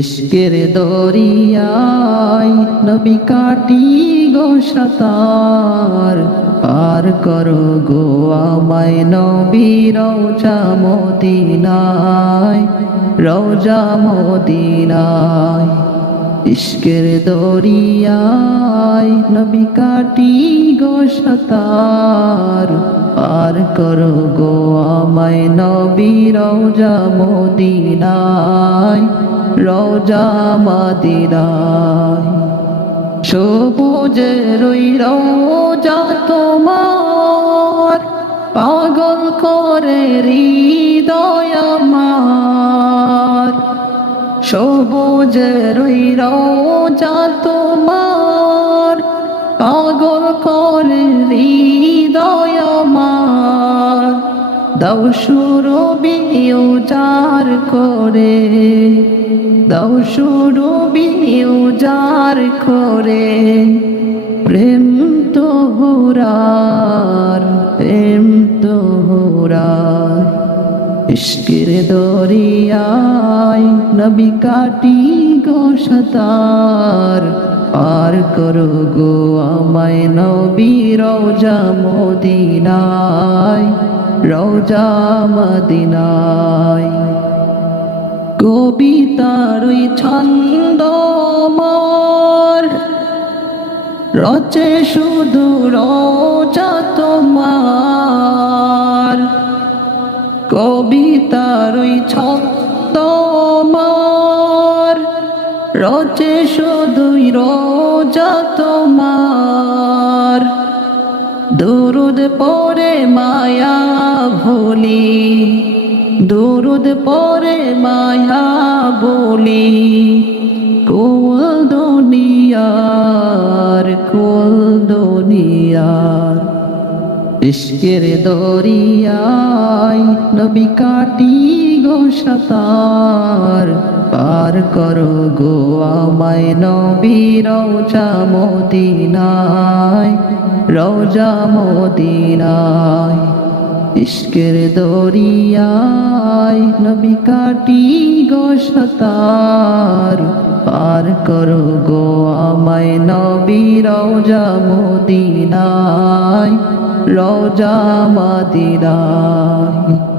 ইশকের দরিয়ায় নবী কাটি গো সাতার, পার করো গো আমায় নবী রওজা মদিনায়, রওজা মদিনায়। ইশকের দরিয়ায় নবী কাটি গো সাতার, পার করো গো আমায় নবী রওজা মদিনায়, রওজা মদিনায়। সবুজের ওই রওজা তোমার, পাগল করে হৃদয় আমার। সবুজের ওই রওজা তোমার, পাগল করে হৃদয় আমার। দাও সুরবি উজাড় করে, দাও সুরবি উজাড় করে, প্রেম তোহরার, প্রেম তোহরার। ইশকের দরিয়ায় নবী কাটি গো সাতার, পার করো গো আমায় নবী রওজা মদিনায়, রওজা মদিনায়। কবিতার ওই ছন্দ আমার, রচে শুধু রওজা তোমার। কবিতার ওই ছন্দ আমার, রচে শুধুই রওজা তোমার। দুরুদ পড়ে মায়া ভুলি, দুরুদ পড়ে মায়া বলি, কুল দুনিয়ার, কুল দুনিয়ার। ইশকের দরিয়ায় নবী কাটি গো সাতার, পার করো গো আমায় নবী রওজা মদিনায়, রওজা মদিনায়। ইশকের দরিয়ায় নবী কাটি গো সাতার, পার করো গো আমায় নবী রওজা মদিনায়, রওজা মদিনায়।